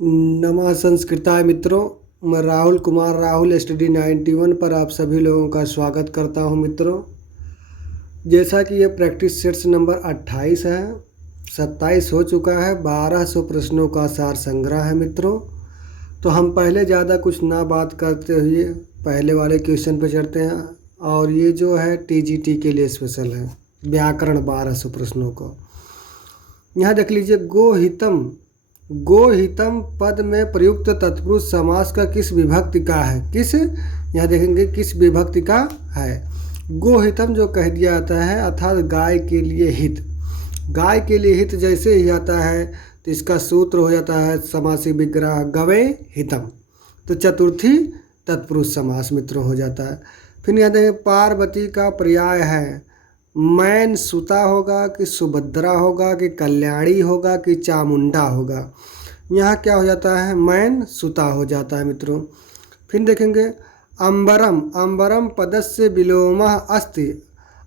नमः संस्कृताय मित्रों। मैं राहुल कुमार राहुल स्टडी 91 पर आप सभी लोगों का स्वागत करता हूं मित्रों। जैसा कि ये प्रैक्टिस सेट्स नंबर 28 है, 27 हो चुका है, 1200 प्रश्नों का सार संग्रह है मित्रों। तो हम पहले ज़्यादा कुछ ना बात करते हुए पहले वाले क्वेश्चन पे चढ़ते हैं। और ये जो है टीजीटी के लिए स्पेशल है, व्याकरण 1200 प्रश्नों को। यहाँ देख लीजिए, गोहितम पद में प्रयुक्त तत्पुरुष समास का किस विभक्ति का है? किस, यहाँ देखेंगे किस विभक्ति का है। गोहितम जो कह दिया जाता है अर्थात गाय के लिए हित। गाय के लिए हित जैसे ही आता है तो इसका सूत्र हो जाता है समासी विग्रह गवे हितम, तो चतुर्थी तत्पुरुष समास मित्रों हो जाता है। फिर यहाँ देखें, पार्वती का पर्याय है मैन सुता होगा कि सुभद्रा होगा कि कल्याणी होगा कि चामुंडा होगा। यहाँ क्या हो जाता है, मैन सुता हो जाता है मित्रों। फिर देखेंगे, अंबरम पदस्य विलोमः अस्ति।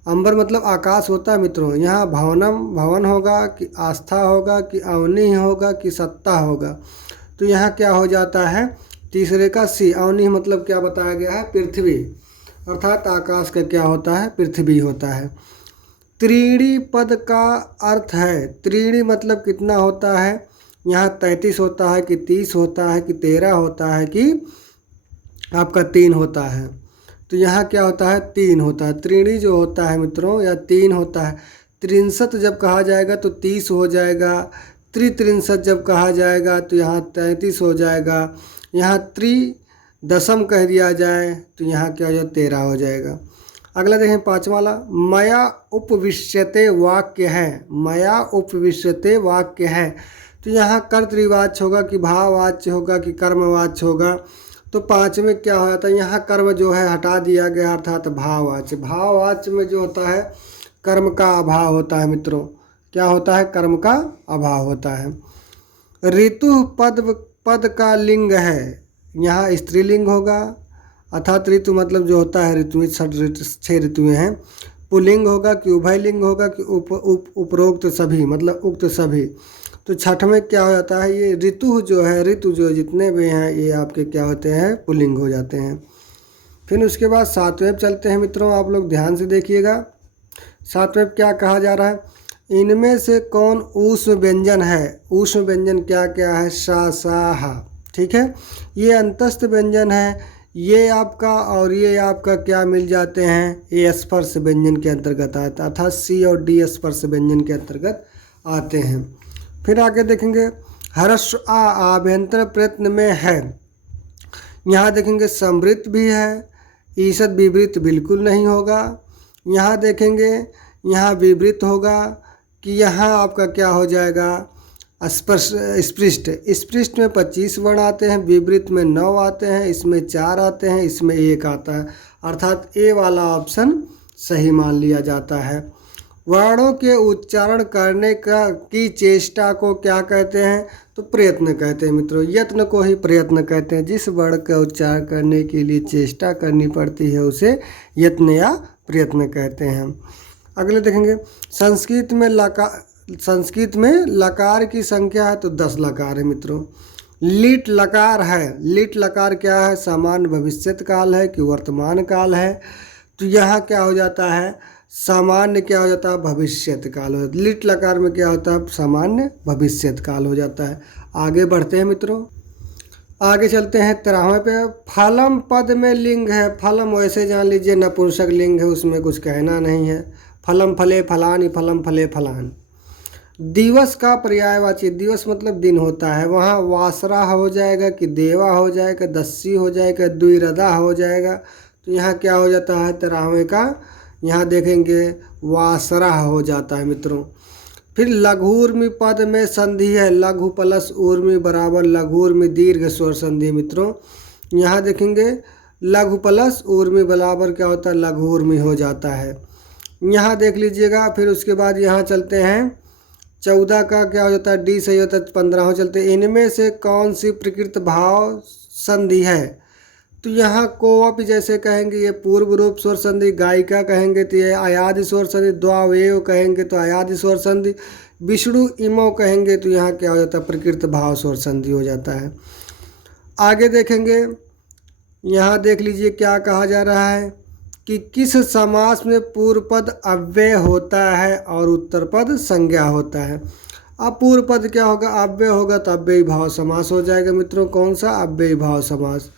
अंबर मतलब आकाश होता है मित्रों। यहाँ भवन होगा कि आस्था होगा कि अवनि होगा कि सत्ता होगा। तो यहाँ क्या हो जाता है, तीसरे का सी। अवनि मतलब क्या बताया गया है, पृथ्वी, अर्थात आकाश का क्या होता है, पृथ्वी होता है। त्रीणी पद का अर्थ है, त्रीणी मतलब कितना होता है, यहाँ 33 होता है कि 30 होता है कि 13 होता है कि आपका 3 होता है। तो यहाँ क्या होता है, 3 होता है। त्रीणी जो होता है मित्रों या 3 होता है। त्रिंसत जब कहा जाएगा तो 30 हो जाएगा। त्रित्रिंसत जब कहा जाएगा तो यहाँ 33 हो जाएगा। यहाँ त्रिदशम कह दिया जाए तो यहाँ क्या हो जाएगा, 13 हो जाएगा। अगला देखें, पाँचवा वाला, मया उपविश्यते वाक्य है। मया उपविश्यते वाक्य है, तो यहाँ कर्तृवाच्य होगा कि भाववाच्य होगा कि कर्मवाच्य होगा। तो 5 में क्या हो जाता है, यहाँ कर्म जो है हटा दिया गया अर्थात भाववाच्य। भाववाच्य में जो होता है कर्म का अभाव होता है मित्रों। क्या होता है, कर्म का अभाव होता है। ऋतु पद का लिंग है, यहाँ स्त्रीलिंग होगा अर्थात ऋतु मतलब जो होता है ऋतु, 6 ऋतुएँ हैं। पुल्लिंग होगा कि उभयलिंग होगा कि उपरोक्त सभी मतलब उक्त सभी। तो छठ में क्या हो जाता है, ये ऋतु जो जितने भी हैं ये आपके क्या होते हैं, पुल्लिंग हो जाते हैं। फिर उसके बाद 7वें चलते हैं मित्रों, आप लोग ध्यान से देखिएगा। 7वें क्या कहा जा रहा है, इनमें से कौन ऊष्म व्यंजन है। ऊष्म व्यंजन क्या क्या है, सा सा हा, ठीक है। ये अंतस्थ व्यंजन है, ये आपका और ये आपका क्या मिल जाते हैं, ये स्पर्श व्यंजन के अंतर्गत आता है, अर्थात सी और डी स्पर्श व्यंजन के अंतर्गत आते हैं। फिर आगे देखेंगे, हर्ष आभ्यंतर प्रयत्न में है। यहाँ देखेंगे समृद्ध भी है, ईषद विवृत बिल्कुल नहीं होगा। यहाँ देखेंगे, यहाँ विवृत होगा कि यहाँ आपका क्या हो जाएगा, स्पृष्ट में 25 वर्ण आते हैं, विवृत में 9 आते हैं, इसमें 4 आते हैं, इसमें 1 आता है, अर्थात ए वाला ऑप्शन सही मान लिया जाता है। वर्णों के उच्चारण करने की चेष्टा को क्या कहते हैं, तो प्रयत्न कहते हैं मित्रों। यत्न को ही प्रयत्न कहते हैं। जिस वर्ण का उच्चारण करने के लिए चेष्टा करनी पड़ती है उसे यत्न या प्रयत्न कहते हैं। अगले देखेंगे, संस्कृत में लकार की संख्या है तो 10 लकार है मित्रों। लिट लकार है, लिट लकार क्या है, सामान्य भविष्यत काल है कि वर्तमान काल है। तो यहाँ क्या हो जाता है, सामान्य क्या हो जाता है, भविष्यत काल हो जाता है। लिट लकार में क्या होता है, सामान्य भविष्यत काल हो जाता है। आगे बढ़ते हैं मित्रों, आगे चलते हैं 13वें पे। फलम पद में लिंग है। फलम वैसे जान लीजिए नपुंसक लिंग है, उसमें कुछ कहना नहीं है। फलम फले फलानि, फलम फले फलान। दिवस का पर्यायवाची, दिवस मतलब दिन होता है, वहाँ वासरा हो जाएगा कि देवा हो जाएगा, दस्सी हो जाएगा, द्विरदा हो जाएगा। तो यहाँ क्या हो जाता है, 13वें का यहाँ देखेंगे वासरा हो जाता है मित्रों। फिर लघुर्मी पद में संधि है, लघु प्लस ऊर्मी बराबर लघुर्मी दीर्घ स्वर संधि मित्रों। यहाँ देखेंगे लघु प्लस ऊर्मी बराबर क्या होता है, लघुर्मी हो जाता है। यहाँ देख लीजिएगा। फिर उसके बाद यहाँ चलते हैं 14 का क्या हो जाता है, डी सही होता है। 15 चलते, इनमें से कौन सी प्रकृत भाव संधि है। तो यहाँ कोअपि जैसे कहेंगे ये पूर्व रूप स्वर संधि, गायिका कहेंगे तो ये अयादि स्वर संधि, द्वावेव कहेंगे तो अयादि स्वर संधि। विष्णु इमो कहेंगे तो यहाँ क्या हो जाता है, प्रकृत भाव स्वर संधि हो जाता है। आगे देखेंगे, यहाँ देख लीजिए क्या कहा जा रहा है कि किस समास में पूर्व पद अव्यय होता है और उत्तर पद संज्ञा होता है। अब पूर्व पद क्या होगा, अव्यय होगा तो अव्ययी भाव समास हो जाएगा मित्रों। कौन सा, अव्ययी भाव समास।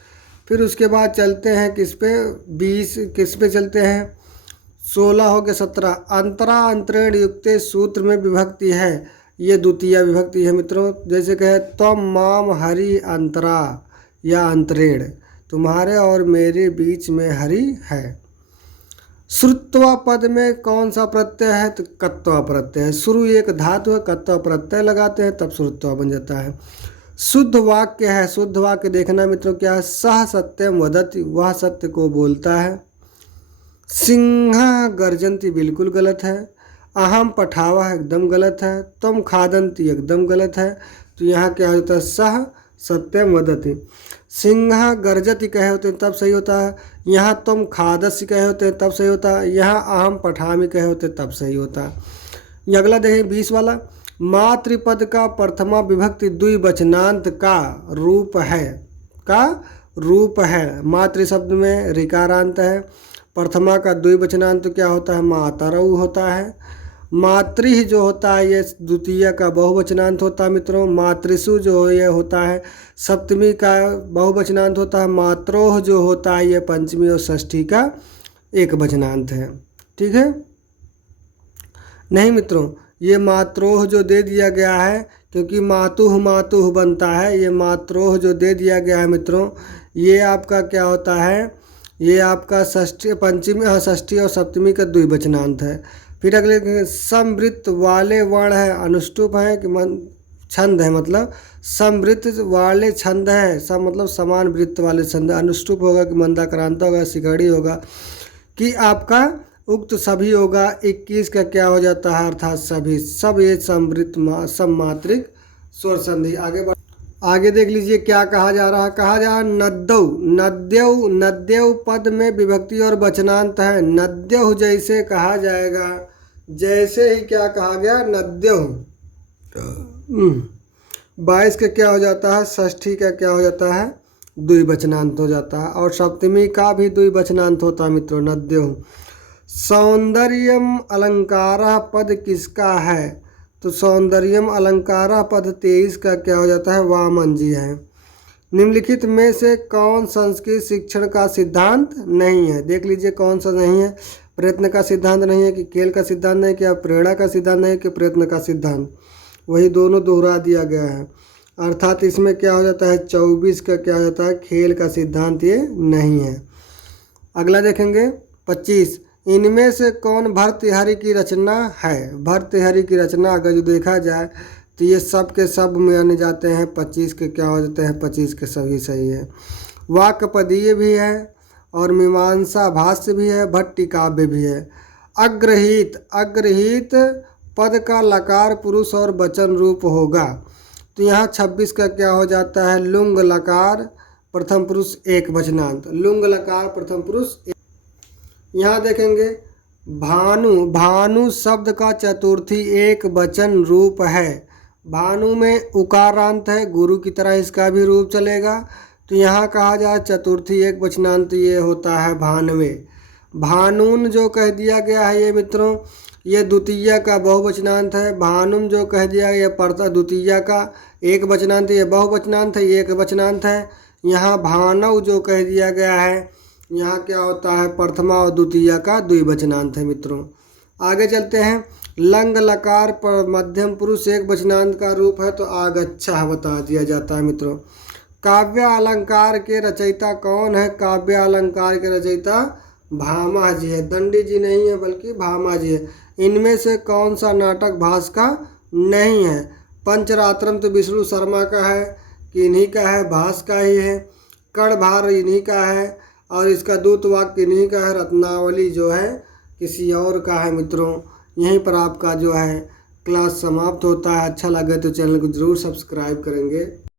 फिर उसके बाद चलते हैं किस पे, 20 किस पे चलते हैं, 16 हो गया 17, अंतरा अंतरेण युक्त सूत्र में विभक्ति है, ये द्वितीय विभक्ति है मित्रों। जैसे कहे त्वम माम हरि अंतरा या अंतरेण, तुम्हारे और मेरे बीच में हरि है। श्रुत्वा पद में कौन सा प्रत्यय है, तो कत्वा प्रत्यय है। शुरू एक धातु है, कत्वा प्रत्यय लगाते हैं तब श्रुत्वा बन जाता है। शुद्ध वाक्य है, शुद्ध वाक्य देखना मित्रों क्या है, सह सत्यम वदति, वह सत्य को बोलता है। सिंह गर्जन्ति बिल्कुल गलत है। अहम पठावा एकदम गलत है। तुम खादन्ति एकदम गलत है। तो यहाँ क्या होता है, सह सत्यम वदति। सिंह गर्जति कहे होते हैं तब सही होता है। यहाँ तुम खादस्य कहे होते हैं तब सही होता है। यहाँ अहम पठामी कहे होते तब सही होता है। ये अगला देखें 20 वाला, मातृपद का प्रथमा विभक्ति द्विवचनांत का रूप है, मातृ शब्द में ऋकारांत है। प्रथमा का द्विवचनांत क्या होता है, मातरऊ होता है। मातृ जो होता है ये द्वितीय का बहुवचनांत होता है मित्रों। मातृसु जो ये होता है सप्तमी का बहुवचनांत होता है। मात्रोह जो होता है ये पंचमी और षष्ठी का एक वचनांत है। ठीक है, नहीं मित्रों, ये मात्रोह जो दे दिया गया है, क्योंकि मातुह बनता है, ये मात्रोह जो दे दिया गया है मित्रों, ये आपका क्या होता है, ये आपका षष्ठी पंचमी षष्ठी और सप्तमी का द्विवचनांत है। फिर अगले समवृत्त वाले वर्ण है, अनुष्टुप है कि छंद है, मतलब समवृत्त वाले छंद है, सब मतलब समान वृत्त वाले छंद। अनुष्टुप होगा कि मंदाक्रांता होगा, शिखड़ी होगा कि आपका उक्त सभी होगा। 21 का क्या हो जाता है, अर्थात सभी, सब ये समवृत्त सममात्रिक स्वर संधि। आगे देख लीजिए क्या कहा जा रहा है, कहा जा रहा है नद्यौ, नद्यौ पद में विभक्ति और वचनांत है। नद्यौ जैसे कहा जाएगा, जैसे ही क्या कहा गया, नद्यौ। 22 का क्या हो जाता है, षष्ठी का क्या हो जाता है, द्विवचनांत हो जाता है। और सप्तमी का भी द्विवचनांत होता है मित्रों, नद्यौ। सौंदर्यम अलंकार पद किसका है, तो सौंदर्यम अलंकार पद 23 का क्या हो जाता है, वामन जी है। निम्नलिखित में से कौन संस्कृत शिक्षण का सिद्धांत नहीं है, देख लीजिए कौन सा नहीं है। प्रयत्न का सिद्धांत नहीं है कि खेल का सिद्धांत नहीं, क्या प्रेरणा का सिद्धांत नहीं कि प्रयत्न का सिद्धांत, वही दोनों दोहरा दिया गया है। अर्थात इसमें क्या हो जाता है, 24 का क्या हो जाता है, खेल का सिद्धांत ये नहीं है। अगला देखेंगे 25, इनमें से कौन भर्तृहरि की रचना है। भर्तृहरि की रचना अगर जो देखा जाए तो ये सब के सब माने जाते हैं। 25 के क्या हो जाते हैं, 25 के सभी सही है। वाक्यपदीय भी है और मीमांसा भाष्य भी है, भट्टी काव्य भी है। अग्रहित पद का लकार पुरुष और वचन रूप होगा, तो यहाँ 26 का क्या हो जाता है, लुंग लकार प्रथम पुरुष एक वचनांत, लुंग लकार प्रथम पुरुष। यहाँ देखेंगे भानु शब्द का चतुर्थी एक वचन रूप है। भानु में उकारांत है, गुरु की तरह इसका भी रूप चलेगा। तो यहाँ कहा जाए चतुर्थी एक वचनांत ये होता है भानवे। भानुन जो कह दिया गया है ये मित्रों, ये द्वितीय का बहुवचनांत है। भानुम जो कह दिया ये परता द्वितीय का एक वचनांत, ये बहुवचनांत है, ये एक वचनांत है। यहाँ भानव जो कह दिया गया है, यहाँ क्या होता है, प्रथमा और द्वितीय का द्विवचनांत है मित्रों। आगे चलते हैं, लंग लकार पर मध्यम पुरुष एक वचनांत का रूप है, तो आगच्छा बता दिया जाता है मित्रों। काव्य अलंकार के रचयिता कौन है, काव्य अलंकार के रचयिता भामा जी है, दंडी जी नहीं है बल्कि भामा जी है। इनमें से कौन सा नाटक भास का नहीं है। पंचरात्रम तो विष्णु शर्मा का है कि इन्हीं का है, भास का ही है। कणभार इन्हीं का है और इसका दूत वाक्य इन्हीं का है। रत्नावली जो है किसी और का है मित्रों। यहीं पर आपका जो है क्लास समाप्त होता है। अच्छा लगे तो चैनल को ज़रूर सब्सक्राइब करेंगे।